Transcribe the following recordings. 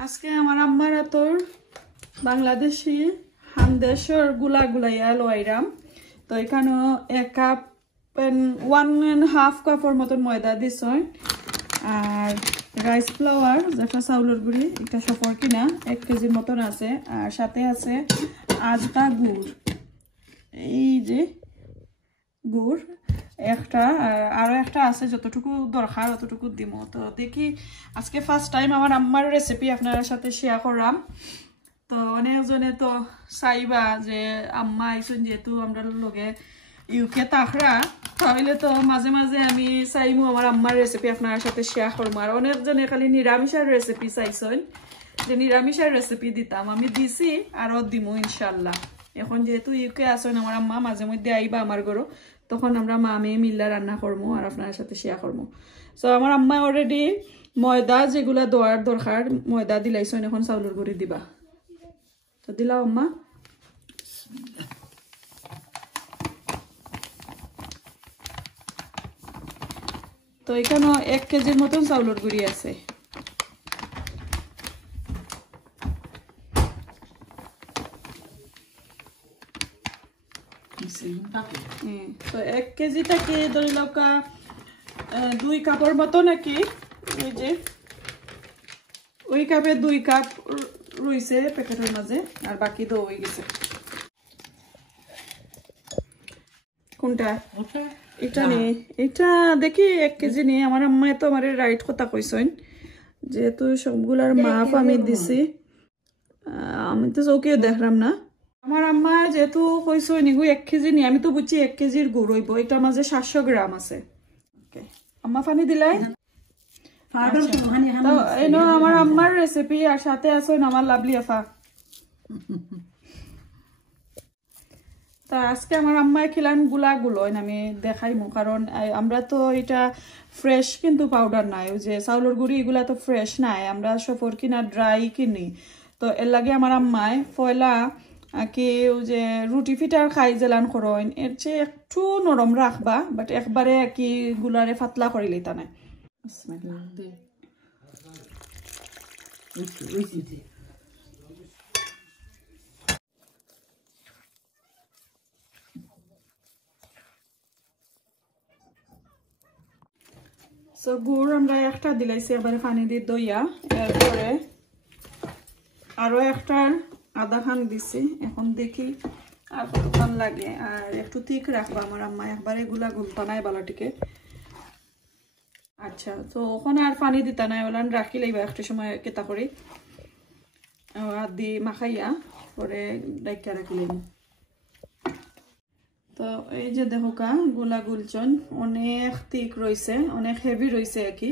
আজকে আমার আম্মার তোর বাংলাদেশি হান্দেশর গুলাইয়া লইরাম। তো এখানে 1 কাপ 1.5 কাপের মতন ময়দা দিছই, আর রাইস ফ্লাওয়ার যেটা চাউলের গুঁড়ি এটা সফর কিনা 1 কেজির মতন আছে, আর সাথে আছে আজটা গুড়। এই যে গুড় একটা, আরো একটা আছে, যতটুকু দরকার অতটুকু দিব। তো দেখি আজকে ফার্স্ট টাইম আমার আম্মার রেসিপি আপনার সাথে শেয়ার করলাম। তো অনেকজনে তো চাইবা যে আম্মা আইসুন যেহেতু আমরা লগে ইউকে তাকরা, তাহলে তো মাঝে মাঝে আমি চাইমু আমার আম্মার রেসিপি আপনার সাথে শেয়ার করবো। আর অনেকজনে খালি নিরামিষের রেসিপি চাইছেন যে নিরামিষের রেসিপি দিতাম, আমি দিছি আরো দিমু ইনশাল্লাহ। এখন যেহেতু ইউকে আসেন আমার আম্মা, মাঝে মধ্যে আইবা আমার ঘরও, তখন আমরা মা মেয়ে মিল্লা রান্না করবো আর আপনার সাথে শেয়ার করবো। সো আমার আম্মা অলরেডি ময়দা যেগুলা দেওয়ার দরকার ময়দা দিলাইছেন, এখন চাউলের গুঁড়ি দিবা। তো দিলাম আম্মা। তো এখানে 1 কেজির মতন চাউলের গুঁড়ি আছে। তো 1 কেজিটাকে ধরে লওকা 2 কাপের মতো নাকি, ওই যে ওই কাপে 2 কাপ রইছে প্যাকেটের মাঝে, আর বাকি তো হয়ে গেছে। কোনটা? এটা নেই, এটা দেখি 1 কেজি নেই। আমার আম্মায় তো আমার রাইট কথা কইছেন, যেহেতু সবগুলার মাপ আমি দিছি, আমি তো চৌকিও দেখলাম না। আমার আম্মা যেহেতু কইছেন এগু 1 কেজি নেই, আমি তো বুঝছি 1 কেজির গুড় হইব। এটার মাঝে 700 গ্রাম আছে। আম্মা পানি দিলাই? আমার আম্মার রেসিপি, আর সাথে আছে আমার লাভলি আফা। তা আজকে আমার আম্মায় খিলান গুলো আমি দেখাইমু, কারণ আমরা তো এটা ফ্রেশ কিন্তু পাউডার নাই, ওই যে চাউলের গুঁড়ি এগুলা তো ফ্রেশ নাই, আমরা সফর কিনা ড্রাই কিনি। তো এর লাগে আমার আম্মায় ফয়লা কি ওই যে রুটি ফিটার খাই জেলান করেন, এর চেয়ে একটু নরম রাখবা, বাট একবারে কি গুলারে ফাতলা করে লইতা নাই। সো গুড় আমরা একটা দিলাইছি, এবারে পানি দিয়ে দইয়া, এরপরে আরো একটা আধা খান দিছি। এখন দেখি আর কতক্ষণ লাগে, আর একটু ঠিক রাখবো আমার আম্মা, একবারে গুলা গুলতা নাই বালাটিকে। আচ্ছা, তো ওখানে আর পানি দিতা নাই, ওলান রাখি লাইবা একটা সময় কেতা করি আর দি মাখাইয়া পরে ডাইকা রাখি লাইব। তো এই যে দেখো কা গোলা গুলচন অনেক ঠিক রয়েছে, অনেক হেভি রয়েছে আর কি।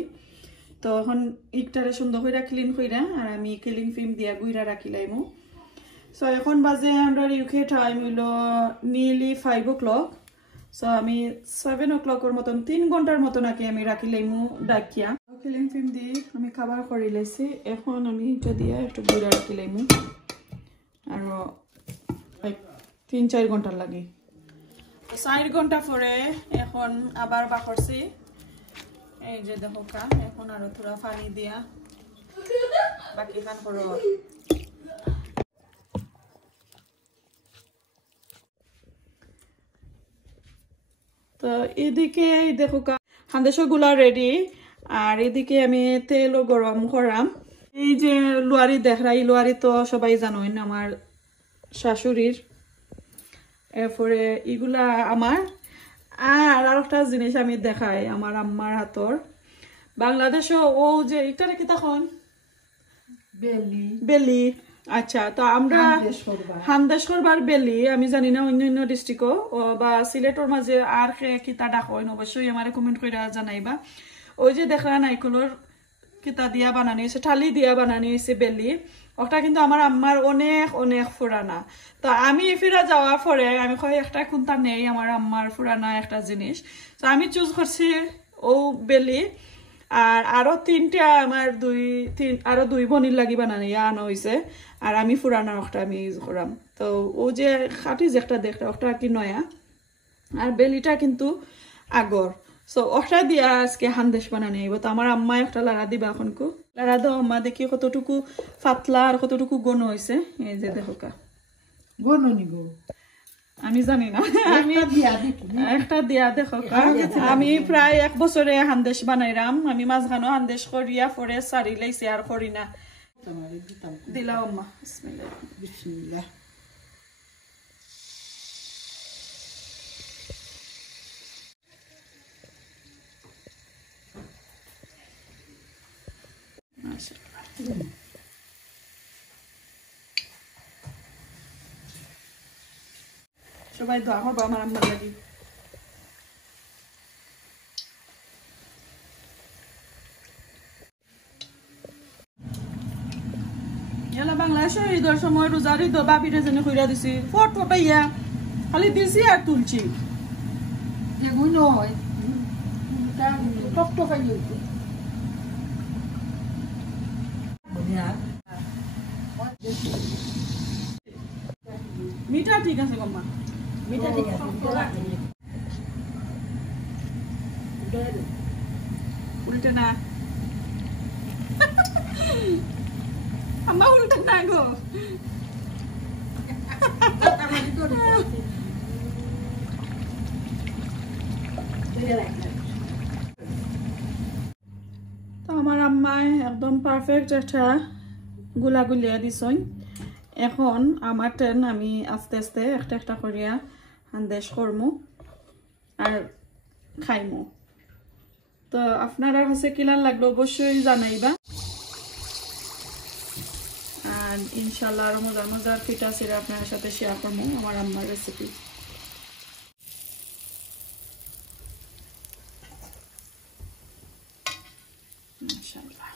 তো এখন ইকটারে সুন্দর করে ক্লিন কইরা, আর আমি ক্লিন ফিল্ম দিয়া গুইরা রাখি লাইমু। সো এখন বাজে আমরা ইউকে টাইম হইল নিয়ারলি 5 o'clock। সো আমি 7 o'clock-এর মতন 3 ঘন্টার মতন আগে আমি রাখি লাইমু ডাকিয়া। ক্লিন ফিল্ম দিয়ে আমি খাবার করে লাইছি। এখন আমি এটা দিয়া একটু গুইরা রাখি লাইমু, আর 3-4 ঘন্টা লাগে। 4 ঘন্টা পরে এখন আবার বাকরছি। এই যে দেখো কা, এখন আরো থোড়া পানি দিয়া বাকি খান করো। তো এদিকে দেখো কা হান্দেশো গুলা রেডি, আর এদিকে আমি তেলও গরম করাম। এই যে লুয়ারি দেখরা, এই লুয়ারি তো সবাই জানোই আমার শাশুড়ির। এরপরে এগুলা আমার, আর একটা জিনিস আমি দেখাই আমার আম্মার হাতর। বাংলাদেশও ও যে এটা কি তখন বেলি। আচ্ছা, তো আমরা হান্দেশ করবার বেলি, আমি জানি না অন্য অন্য ডিস্ট্রিক্টও বা সিলেটর মাঝে আর কিতা ডাকইন, অবশ্যই আমার কমেন্ট করে জানাইবা। ওই যে দেখা নাইকলর কিতা দিয়া বানানি হয়েছে, ঠালি দিয়া বানানি হয়েছে বেলি, ওটা কিন্তু আমার আম্মার অনেক অনেক পুরানা। তো আমি ফিরা যাওয়ার পরে আমি কই একটা কোনটা নেই আমার আম্মার পুরানা একটা জিনিস, তো আমি চুজ করছি ও বেলি। আর আরো 3টা আমার আরো 2 বোনের লাগি বানানি আনা হয়েছে, আর আমি পুরানা একটা আমি ইউজ করাম। তো ও যে খাটি যে একটা দেখটা ওটা কি নয়া, আর বেলিটা কিন্তু আগর। সো ওটা দিয়া আজকে হান্দেশ বানানি আইব। তো আমার আম্মা একটা লাগা দিবা এখনকু। লারা দাও আম্মা দেখি কতটুকু পাতলা আর কতটুকু ঘন হয়েছে এই যে দেখো কা ঘন নিব আমি জানি না আমি একটা দিয়া দেখো আমি প্রায় 1 বছরে হান্দেশ বানাইরাম আমি মাঝখানো হান্দেশ করিয়া পরে সারি লাইছি আর করি না দিলাও আম্মা বিসমিল্লাহ বিসমিল্লাহ সবাই দোয়া করবো আমার আম্মার লাগি এলা বাংলাদেশে ঈদের সময় রোজার ঈদ বাবিরে যেন কইরা দিছি ফট ফটাইয়া খালি দিছি আর তুলছি এগুলো নয় টকটকাই হইতো মিঠা ঠিক আছে গম্মা মিঠা ঠিক আছে উল্টে না আম্মা উল্টে না গো তো আমার আম্মাই একদম পারফেক্ট একটা গুলা গুলিয়া দিছই এখন আমার ট্রেন আমি আস্তে আস্তে একটা একটা করিয়া আন্দেশ করমু আর খাইমু তো আপনারা কাছে কিলান লাগলো অবশ্যই জানাইবা আর ইনশাআল্লাহ আরো মজার মজার পিঠা সিরা আপনার সাথে শেয়ার করবো আমার আম্মার রেসিপি ইনশাআল্লাহ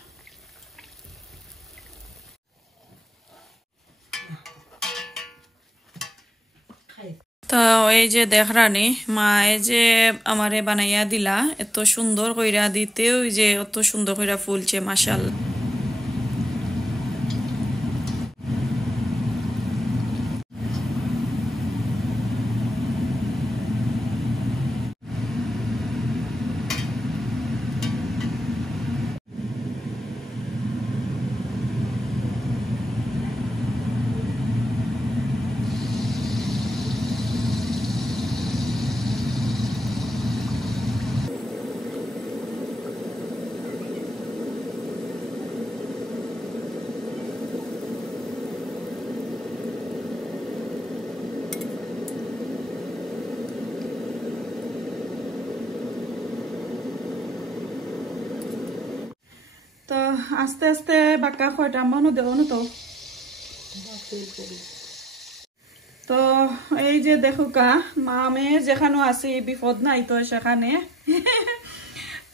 তো এই যে দেখরানি মা এই যে আমারে বানাইয়া দিলা এত সুন্দর কইরা দিতে ওই যে অত সুন্দর কইরা ফুলছে মাশাআল্লাহ তো আস্তে আস্তে বাঁকা খয়টা মনো দেও না তো এই যে দেখো কা মামে যেখানে আছি বিপদ নাই তো সেখানে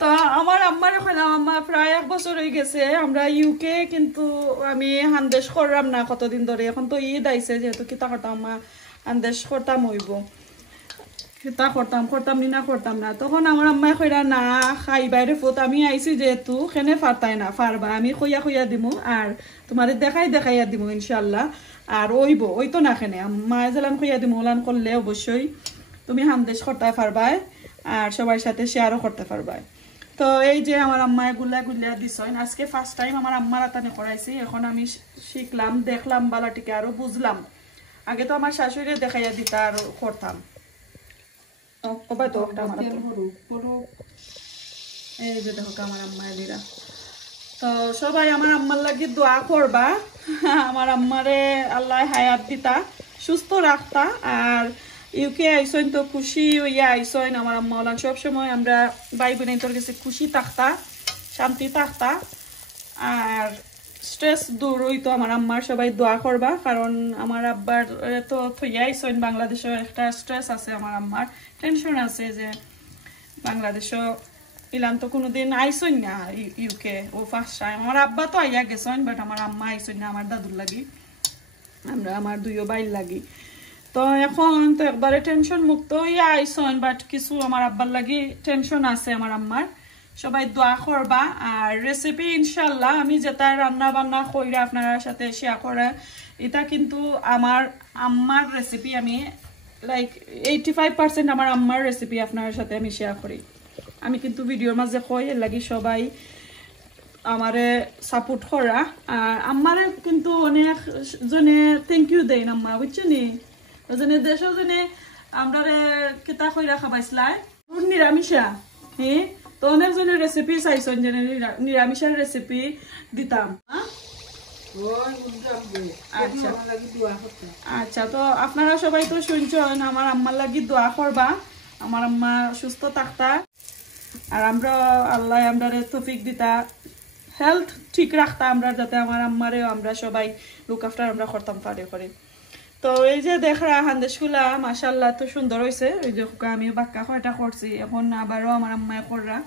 তো আমার আম্মার কইলাম আম্মা প্রায় 1 বছর হয়ে গেছে আমরা ইউকে কিন্তু আমি হান্দেশ করলাম না কতদিন ধরে এখন তো ঈদ আইছে যেহেতু কিতা করতাম আম্মা হান্দেশ করতাম হইব কিতা করতাম না তখন আমার আম্মাই কইরা না খাই বাইরে ফুট আমি আইছি যেহেতু খেনে ফারতাই না ফারবা আমি কইয়া দিমু আর তোমারে দেখাইয়া দিমু ইনশাআল্লাহ আর ওই তো না খেনে আম্মা জালান কইয়া দিমু ওলান করলে অবশ্যই তুমি হান্দেশ করতে পারবাই আর সবার সাথে শেয়ারও করতে পারবাই তো এই যে আমার আম্মায় গুলা দিছইন আজকে ফার্স্ট টাইম আমার আম্মার আতানে করাইছি এখন আমি শিখলাম দেখলাম বালাটিকে আরো বুঝলাম আগে তো আমার শাশুড়ি দেখাইয়া দিতা আর করতাম কবাই তো একটা আমার এই যে দেখো আমার আম্মায় দিরা তো সবাই আমার আম্মার লাগি দোয়া করবা আমার আম্মারে আল্লাহ হায়াত দিতা সুস্থ রাখতা আর ইউকে আইসইন তো খুশি হইয়া আইসইন আমার আম্মা ওলান সবসময় আমরা ভাই বোনের তোর কাছে খুশি থাকতা শান্তি থাকতা আর স্ট্রেস দূর হইতো আমার আম্মার সবাই দোয়া করবা কারণ আমার আব্বার তো থইয়া আইসইন বাংলাদেশেও একটা স্ট্রেস আছে আমার আম্মার টেনশন আছে যে বাংলাদেশও ইলাম তো কোনোদিন আইসইন না ইউকে ও ফার্স্ট টাইম আমার আব্বা তো আইয়া গেছইন বাট আমার আম্মা আইসইন না আমার দাদুর লাগি আমরা আমার দুইও বাইর লাগি তো এখন তো একবারে টেনশন মুক্ত হইয়া আইসইন বাট কিছু আমার আব্বার লাগি টেনশন আছে আমার আম্মার সবাই দোয়া করবা আর রেসিপি ইনশাআল্লাহ আমি যেটা রান্না বান্না কইরা আপনার সাথে শেয়ার করে এটা কিন্তু আমার আম্মার রেসিপি আমি লাইক 85% আমার আম্মার রেসিপি আপনার সাথে আমি শেয়ার করি আমি কিন্তু ভিডিওর মাঝে কই এর লাগি সবাই আমারে সাপোর্ট করা আর আমারে কিন্তু অনেক জনে থ্যাংক ইউ দেন আম্মা বুঝছো নি ওজনে দেশ জনে আমরা কেতা কইরা খাবাইছলাই নিরামিষা হ্যাঁ তো অনেক জনের রেসিপি চাইছেন যে নিরামিষের রেসিপি দিতাম আচ্ছা আচ্ছা তো আপনারা সবাই তো শুনছেন আমার আম্মার লাগি দোয়া করবা আমার আম্মা সুস্থ থাকতা আর আমরা আল্লাহ আমরা তৌফিক দিতা হেলথ ঠিক রাখতা আমরা যাতে আমার আম্মারেও আমরা সবাই লুক আফটার আমরা করতাম পারে করে তো এই যে দেখরা হান্দেশগুলা মাশাআল্লাহ তো সুন্দর হয়েছে ওই যে আমি বাক্কা কয়টা করছি এখন আবারও আমার আম্মায় কররা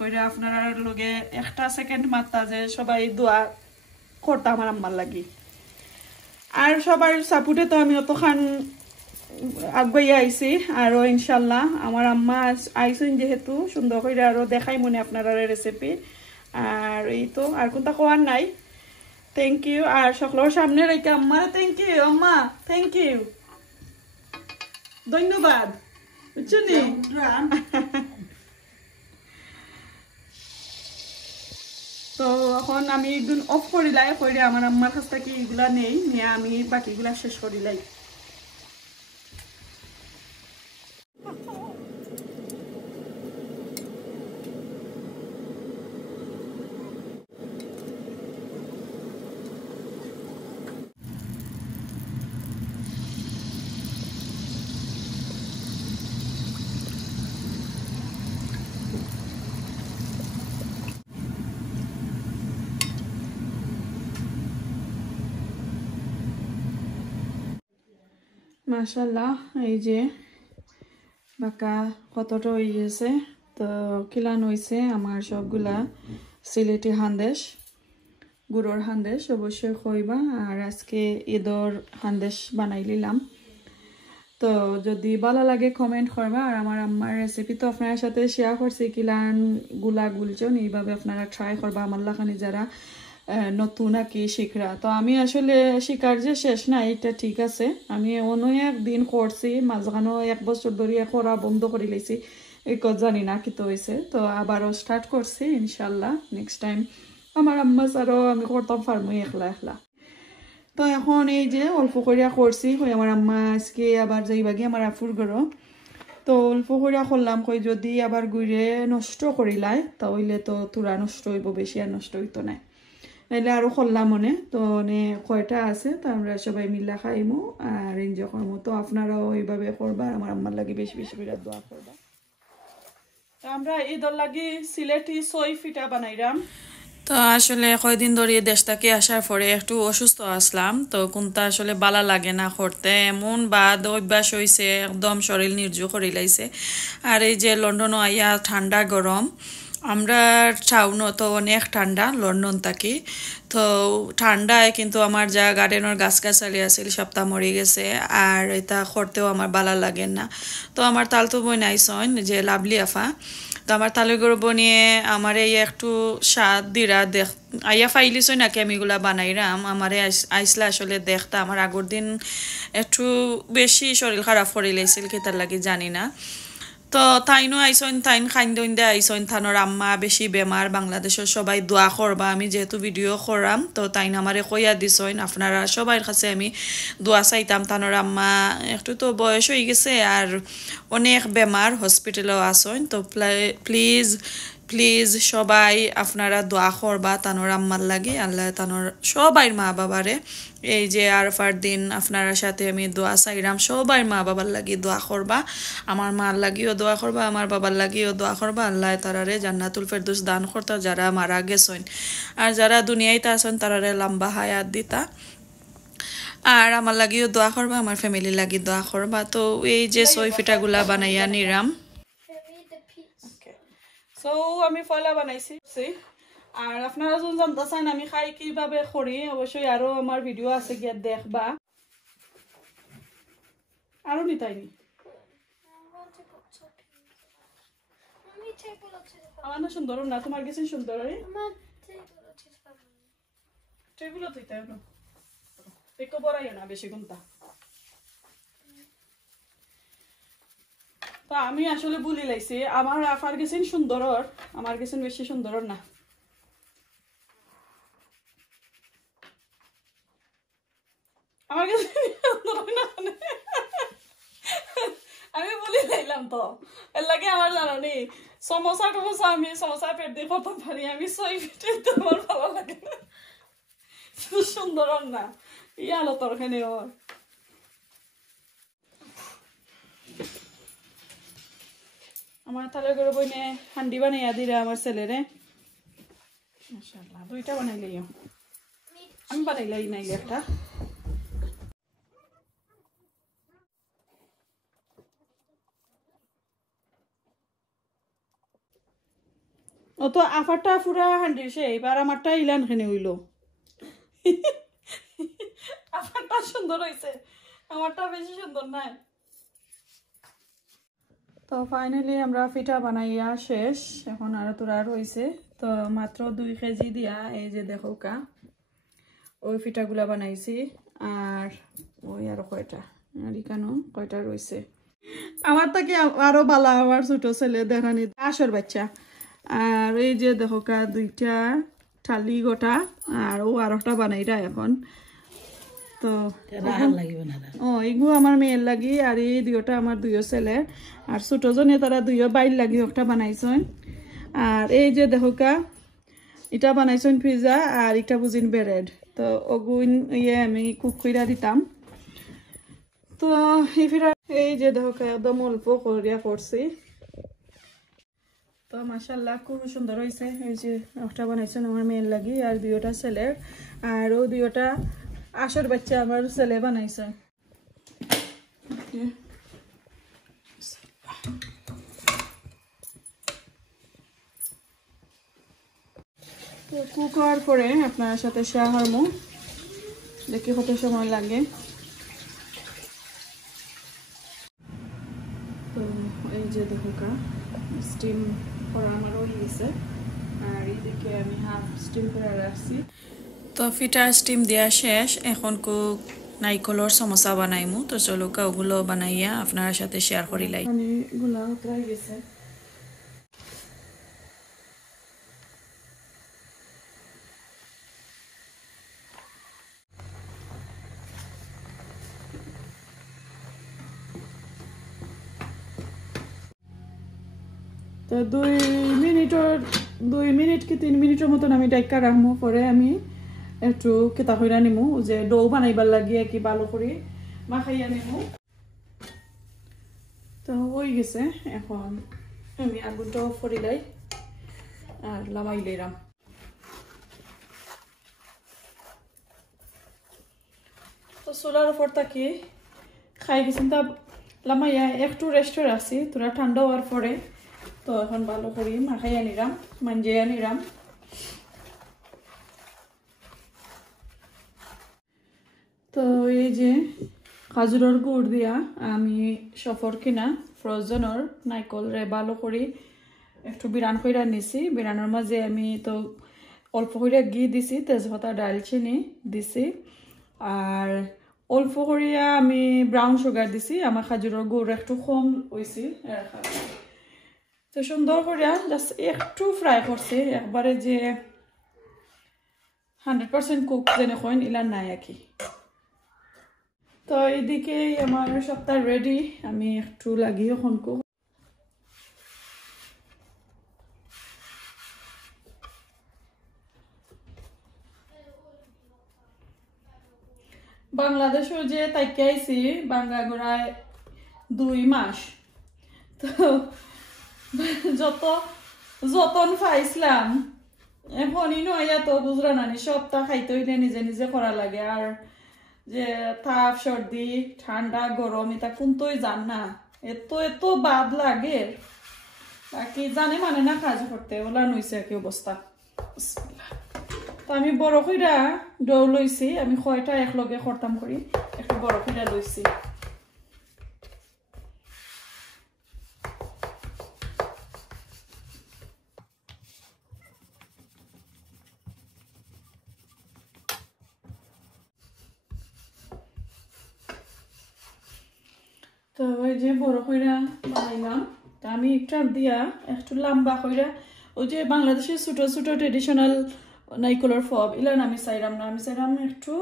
ওইটা আপনারা লগে একটা সেকেন্ড মাত্রা যে সবাই দোয়া করতা আমার আম্মার লাগি আর সবার সাপোর্টে তো আমি অতখান আগাইয়া আইছি আর ইনশাল্লাহ আমার আম্মা আইসেন যেহেতু সুন্দর করে আরো দেখাই মনে আপনারা রেসিপি আর এই তো আর কোনটা কোয়ার নাই থ্যাংক ইউ আর সকলের সামনে রেখে আম্মা থ্যাংক ইউ আম্মা থ্যাংক ইউ ধন্যবাদ বুঝছনি তো এখন আমি অফ করিলাই করে আমার আম্মার কাছ থেকে এগুলা নেই নিয়ে আমি বাকিগুলা শেষ করিলাই মাশাআল্লাহ এই যে বাঁকা কতটা হয়ে গেছে তো কিলান হয়েছে আমার সবগুলা সিলেটি হান্দেশ গুড়োর হান্দেশ অবশ্যই কইবা আর আজকে ঈদর হান্দেশ বানাই নিলাম তো যদি ভালো লাগে কমেন্ট করবা আর আমার আম্মার রেসিপি তো আপনার সাথে শেয়ার করছি কিলান গুলা গুলজন এইভাবে আপনারা ট্রাই করবা আমার লাখানি যারা নতুন আর কি শিখরা তো আমি আসলে শিকার যে শেষ না এটা ঠিক আছে আমি অনেক দিন করছি মাঝখানেও 1 বছর ধরে করা বন্ধ করে লেছি এই জানি না কি তো হয়েছে তো আবারও স্টার্ট করছি ইনশাল্লাহ নেক্সট টাইম আমার আম্মা আরও আমি করতাম পারবো একলা একলা তো এখন এই যে অল্প করিয়া করছি কই আমার আম্মা আজকে আবার যাইবাগি আমার আফুর ঘরও তো অল্প করিয়া করলাম কই যদি আবার ঘুরে নষ্ট করিলাই তাহলে তো তোরা নষ্ট হইব বেশি আর নষ্ট হইতো না নাইলে আরও করলাম মনে তো কয়টা আছে তো আমরা সবাই মিল্লা খাইমু আর এনজয় করবো তো আপনারাও এইভাবে করবা আমার আম্মার লাগে বেশি বেশি করে দোয়া করবা তো আমরা ঈদের লাগি সিলেটি সই ফিটা বানাইলাম তো আসলে কয়দিন ধরে দেশ থেকে আসার পরে একটু অসুস্থ আসলাম তো কোনটা আসলে বালা লাগে না করতে এমন বাদ অভ্যাস হয়েছে একদম শরীর নির্জু করে লাইছে আর এই যে লন্ডনও আইয়া ঠান্ডা গরম আমরা টাউনও তো অনেক ঠান্ডা লন্ডন থাকি তো ঠান্ডায় কিন্তু আমার যা গার্ডেনের গাছগাছালি আছিল সপ্তাহ মরে গেছে আর এটা করতেও আমার বালা লাগে না তো আমার তালতো বই নাইছন যে লাভলি আফা তো আমার তালুগুলো বনিয়ে আমার এই একটু স্বাদ দিরা দেখ আইয়া ফাইলিছই নাকি আমি এগুলা বানাইরাম আমারে আইসলা আসলে দেখতা আমার আগর দিন একটু বেশি শরীর খারাপ করে লাইছিল কেতার লাগি জানি না তো তাইনো আইসন তাইন খাইন দে আইসন থানোর আম্মা বেশি বেমার বাংলাদেশের সবাই দোয়া করবা আমি যেহেতু ভিডিও করাম তো তাইন আমারে কইয়া দিছইন আপনারা সবাই কাছে আমি দোয়া চাইতাম থানোর আম্মা একটু তো বয়স হয়ে গেছে আর অনেক বেমার হসপিটালেও আসইন তো প্লিজ প্লিজ সবাই আপনারা দোয়া করবা তানোর আম্মার লাগে আল্লাহ তানোর সবাই মা বাবারে এই যে আরফার দিন আপনারা সাথে আমি দোয়া চাইরাম সবাই মা বাবার লাগি দোয়া করবা আমার মার লাগিও দোয়া করবা আমার বাবার লাগিও দোয়া করবা আল্লাহ তারারে জান্নাতুল ফেরদৌস দান করতা যারা মারা গেছেন আর যারা দুনিয়াইতে আছেন তারারে লম্বা হায়াত দিতা আর আমার লাগিও দোয়া করবা আমার ফ্যামিলি লাগি দোয়া করবা তো এই যে সই পিঠাগুলা বানাইয়া নিরাম সো আমি ফয়লা বানাইছি আর আপনারা যখন জানতে চান আমি খাই কিভাবে করি অবশ্যই আরো আমার ভিডিও আছে গিয়ে দেখবা আরো নিতাইনি আমার না সুন্দর না তোমার গেছেন সুন্দর টেবিল একটু বড়াই না বেশি ঘন্টা তো আমি আসলে বলি লাইছি আমার আফার গেছেন সুন্দর আমার গেছেন বেশি সুন্দর না আমার কাছে আমি বলি লাইলাম তো এর লাগে আমার জানা নেই সমোসা টমোসা আমি সমোসা পেট দিয়ে প্রথম পারি আমি সই পিঠে আমার ভালো লাগে না সুন্দর না ইয়ালো তরখানি ওর আমার তাহলে করে বইনে হান্ডি বানাইয়া দিলে আমার ছেলেরে মাশাআল্লাহ দুইটা বানাইলেই আমি বানাইলাই নাইলে একটা ও তো আফারটা পুরা হান্ডি সে এবার আমারটা ইলান খেনে হইল আফারটা সুন্দর হয়েছে আমারটা বেশি সুন্দর নাই তো ফাইনালি আমরা পিঠা বানাইয়া শেষ এখন আর তোরা রয়েছে তো মাত্র 2 কেজি দিয়া এই যে দেখো কা ওই পিঠাগুলা বানাইছি আর ওই আরো কয়টা আর এখানে কয়টা রয়েছে আমার থেকে আরো ভালো আমার ছোট ছেলে দেখানি আসর বাচ্চা আর এই যে দেখো কা 2টা থালি গোটা আর ও আর একটা বানাইরা এখন তো এগুলো আমার মেয়ের লাগি আর এই দুইটা আমার দুইও ছেলে আর ছোট জনে তারা দুইও বাইর লাগি একটা বানাইছেন আর এই যে দেখো কা এটা বানাইছেন পিজা আর এটা বুঝিন ব্রেড তো ওগুন ইয়ে আমি কুক কইরা দিতাম তো এই যে দেখো কা একদম অল্প করিয়া করছি তো মাশাআল্লাহ খুব সুন্দর হয়েছে এই যে একটা বানাইছেন আমার মেয়ের লাগি আর দুইটা ছেলের আর ও দুইটা আসর বাচ্চা আমার ছেলে বানাইছে তো কুক হওয়ার পরে আপনার সাথে শেয়ার করবো দেখি কত সময় লাগে তো এই যে দেখো কা স্টিম করা আমার হয়ে গেছে আর এইদিকে আমি হাফ স্টিম করে রাখছি তো পিঠা স্টিম দেওয়া শেষ এখন কুক নাইকলর সমোসা বানাইমু তো চলো ওগুলো বানাইয়া আপনার সাথে শেয়ার করি লাই এগুলো উতরাই গেছে তো 2 মিনিট কি 3 মিনিটের মতন আমি ডাইকা রাখবো পরে আমি একটু কেতা কইরা নিমু যে ডো বানাইবার লাগিয়ে কি ভালো করে মাখাইয়া নিমু তো হয়ে গেছে এখন আমি আগুনটা অফ করিলাই আর লামাই লইলাম তো চুলার উপর তাকি খাই গেছেন তা লামাইয়া একটু রেস্টে রাখছি তোরা ঠান্ডা হওয়ার পরে তো এখন ভালো করে মাখাইয়া নিলাম মাঞ্জাইয়া নিলাম তো এই যে খাজুরের গুড় দিয়া আমি সফর কিনা ফ্রোজেনের নাইকল রে ভালো করে একটু বিরান কইরা নিছি বিরানোর মাঝে আমি তো অল্প করে ঘি দিছি তেজপাতা ডালচিনি দিছি আর অল্প করিয়া আমি ব্রাউন সুগার দিছি আমার খাজুরের গুড় একটু কম হয়েছি তো সুন্দর করিয়া জাস্ট একটু ফ্রাই করছি একবারে যে 100% কুক যেন কইন ইলা নাই আর কি তো এইদিকে আমার সবটা রেডি আমি একটু লাগিয়ে এখন কুক বাংলাদেশে যে তাইকে আইছি বাঙ্গাগোড়ায় 2 মাস তো যতন পাইছিলাম এখনই নয় এত বুঝরা নানি সবটা খাইতে হইলে নিজে নিজে করা লাগে আর যে তাপ সর্দি ঠান্ডা গরম এটা কোনটোই জান না এত বাদ লাগে বাকি জানে মানে না কাজ করতে ওলা নইছে কি অবস্থা তো আমি বড় কইরা ডো লইছি আমি কয়টা একলগে করতাম করি একটু বড় কইরা লইছি তো ওই যে বড় কইরা বানাইলাম তা আমি একটা দিয়া একটু লম্বা কইরা ওই যে বাংলাদেশের ছোট ছোট ট্রেডিশনাল নাইকলের ফব ইলান আমি চাইলাম না আমি চাইলাম একটু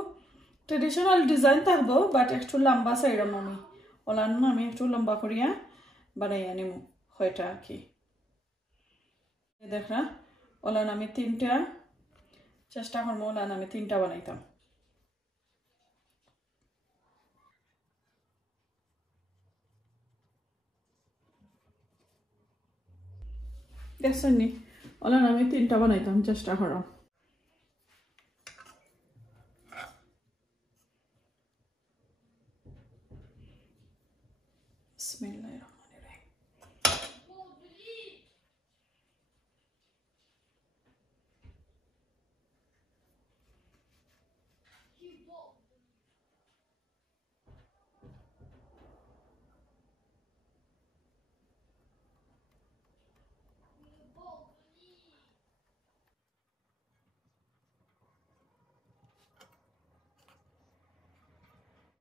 ট্রেডিশনাল ডিজাইন থাকবো বাট একটু লম্বা চাইরাম আমি ওলান আমি একটু লম্বা করিয়া বানাই আনিমু হয়টা আর কি দেখা ওলান আমি 3টা চেষ্টা করবো ওলান আমি 3টা বানাইতাম দেখছেন নি ওলান আমি 3টা বানাইতাম চেষ্টা করাম বিসমিল্লাহিররহমানিররহিম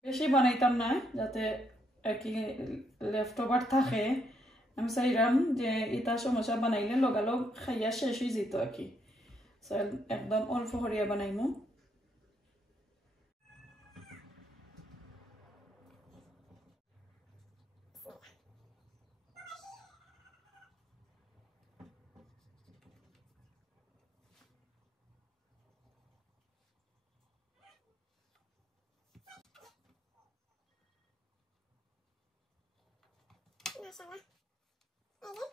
বেশি বানাইতাম না যাতে কি লেফট ওভার থাকে আমি চাইলাম যে ইটা সমস্যা বানাইলে লগালগ খাইয়া শেষ হয়ে যেত আর কি একদম অল্প করিয়া বানাইমু Maşallah. Öyle.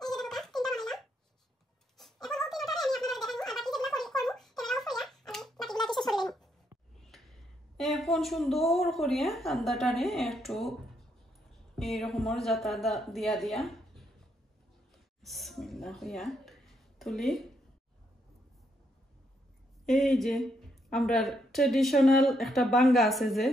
এই যে দেখো তিনটা বানাইলাম এখন ও তিনটা আমি আপনাদের দেখাবো আর বাকি যেগুলো করব ক্যামেরা অফ করিয়া আমি বাকিগুলো শেষ করে দেব এখন সুন্দর করিয়া আন্দাটারে একটু এইরকমের জাতা দিয়া দিয়া বিসমিল্লাহ হইয়া তুলি এই যে আমরা ট্রেডিশনাল একটা বাঙ্গা আছে যে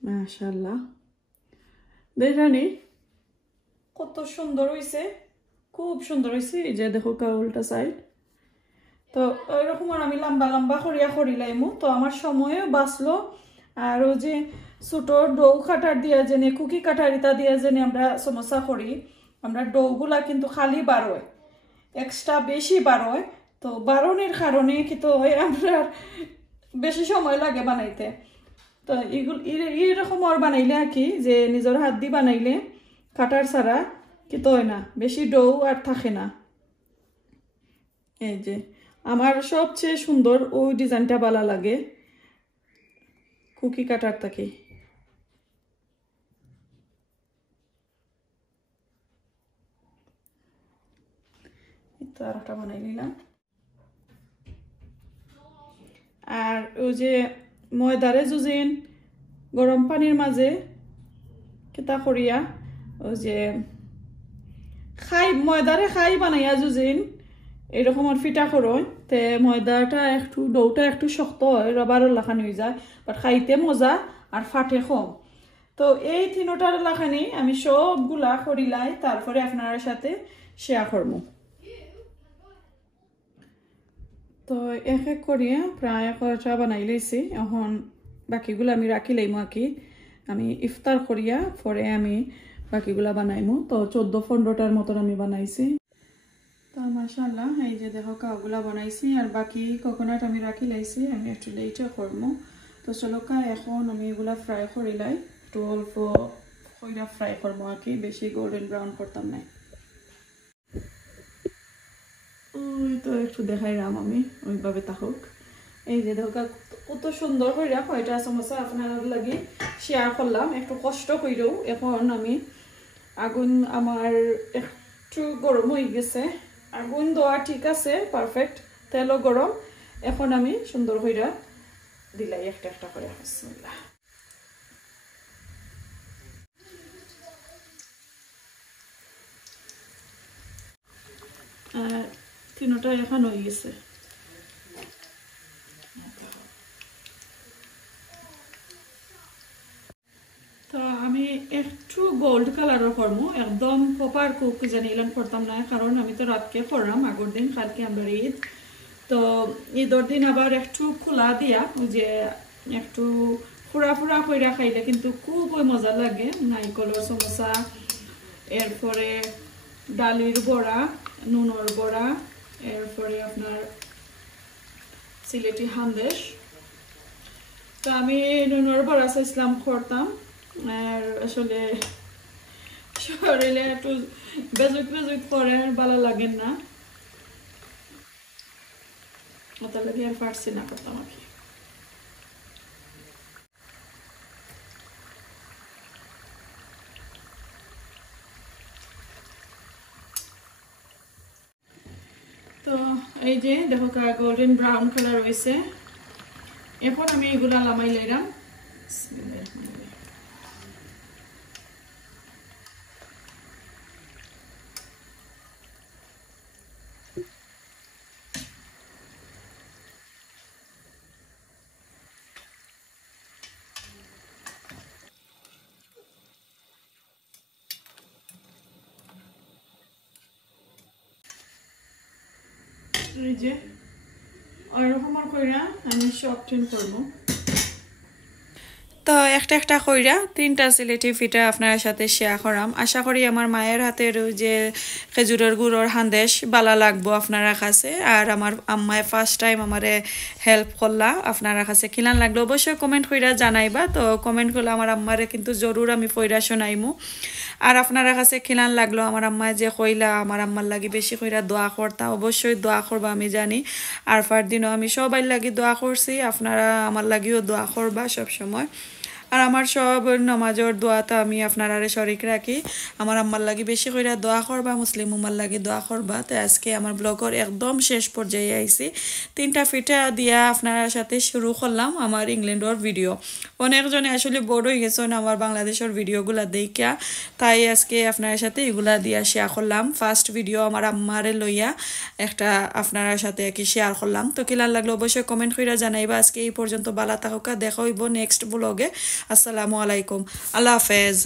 মাশাআল্লাহ দেখানি কত সুন্দর হইছে খুব সুন্দর হইছে এই যে দেখো কাউলটা সাইড তো এরকম আমি লম্বা লম্বা করিয়া করিলাইমু তো আমার সময়ও বাঁচলো আর ও যে ছোট ডৌ কাটার দিয়া যেনে কুকি কাটার ইতা দিয়া যেনে আমরা সমস্যা করি আমরা ডৌগুলা কিন্তু খালি বাড়োয় এক্সট্রা বেশি বাড়োয় তো বাড়নের কারণে কিন্তু আমরা বেশি সময় লাগে বানাইতে তো এগুলো এইরকম আর বানাইলে আর কি যে নিজের হাত দিয়ে বানাইলে কাটার ছাড়া কিন্তু হয় না বেশি ডৌ আর থাকে না এই যে আমার সবচেয়ে সুন্দর ওই ডিজাইনটা ভালো লাগে কুকি কাটার থেকে তো আর একটা বানাই নিলাম আর ওই যে ময়দারে জুজিন গরম পানির মাঝে কিতা করিয়া ওই যে খাই ময়দারে খাই বানাইয়া জুজিন এরকম আর ফিটা করো তে ময়দাটা একটু ডৌটা একটু শক্ত হয় রবারের লাখানি হয়ে যায় বাট খাইতে মজা আর ফাটে কম তো এই তিনটার লাখানি আমি সবগুলা করিলাই তারপরে আপনার সাথে শেয়ার করবো তো এক এক করিয়া প্রায় কয়টা বানাই লাইছি এখন বাকিগুলো আমি রাখি লাইমু আর কি আমি ইফতার করিয়া পরে আমি বাকিগুলা বানাইমু তো 14-15টার মতন আমি বানাইছি তো মাশাআল্লাহ এই যে দেখো কাউগুলা বানাইছি আর বাকি কোকোনাট আমি রাখি লাইছি আমি একটু লেটে করবো তো চলো এখন আমি এগুলা ফ্রাই করিলাই একটু অল্প কইরা ফ্রাই করবো আর কি বেশি গোল্ডেন ব্রাউন করতাম না ওই তো একটু দেখাইলাম আমি ওইভাবে থাকুক এই যে দেখো কত সুন্দর কইরা কয়টা সমস্যা আপনার লাগি শেয়ার করলাম একটু কষ্ট কইরেও এখন আমি আগুন আমার একটু গরম হয়ে গেছে আগুন দেওয়া ঠিক আছে পারফেক্ট তেলও গরম এখন আমি সুন্দর কইরা দিলাই একটা একটা করে বিসমিল্লাহ আর তিনটা এখন হয়ে গেছে তো আমি একটু গোল্ড কালারও করবো একদম প্রপার কুক জানি এলাম করতাম না কারণ আমি তো রাতকে করলাম আগের দিন কালকে আমরা ঈদ তো ঈদের দিন আবার একটু খোলা দিয়া ওই যে একটু ফুরা ফুরা কইরা খাইলে কিন্তু খুবই মজা লাগে নারিকলের সমোসা এরপরে ডালির বড়া নুনের বড়া এরপরে আপনার সিলেটি হান্দেশ তো আমি নুনের বড়া চাইছিলাম করতাম আর আসলে শরীরে একটু বেজুক বেজুক করে ভালো লাগে না ওটা লাগে আর পারছি না করতাম আর কি তো এই যে দেখো গোল্ডেন ব্রাউন কালার হয়েছে এখন আমি এগুলা লামাই লাইলাম এই যে ওইরকম কইরা আমি সব টেন করবো তো একটা একটা কইরা 3টা সিলেটি পিঠা আপনার সাথে শেয়ার করাম আশা করি আমার মায়ের হাতের যে খেজুরের গুড়ের হান্দেশ বালা লাগবো আপনারা কাছে আর আমার আম্মায় ফার্স্ট টাইম আমারে হেল্প করলা আপনারা কাছে কিলান লাগলো অবশ্যই কমেন্ট কইরা জানাইবা তো কমেন্ট করলে আমার আম্মারে কিন্তু জরুর আমি পয়রা শোনাইমু আর আপনারা কাছে কিলান লাগলো আমার আম্মায় যে কইলা আমার আম্মার লাগি বেশি কইরা দোয়া করতা অবশ্যই দোয়া করবা আমি জানি আর দিনও আমি সবাই লাগি দোয়া করছি আপনারা আমার লাগিও দোয়া করবা সব সময় আর আমার সব নামাজের দোয়াটা আমি আপনারা শরিক রাখি আমার আম্মার লাগি বেশি কইরা দোয়া করবা মুসলিম উম্মার লাগি দোয়া করবা তো আজকে আমার ব্লগের একদম শেষ পর্যায়ে আইছি 3টা পিঠা দিয়া আপনার সাথে শুরু করলাম আমার ইংল্যান্ডের ভিডিও অনেকজনে আসলে বড় হয়ে গেছেন আমার বাংলাদেশের ভিডিওগুলা দেখিয়া তাই আজকে আপনার সাথে এগুলা দিয়া শেয়ার করলাম ফার্স্ট ভিডিও আমার আম্মারে লইয়া একটা আপনার সাথে কি শেয়ার করলাম তো কিলার লাগলো অবশ্যই কমেন্ট কইরা জানাইবা আজকে এই পর্যন্ত বালা থাকা দেখা হইব নেক্সট ব্লগে আসসালামু আলাইকুম আল্লাহ হাফেজ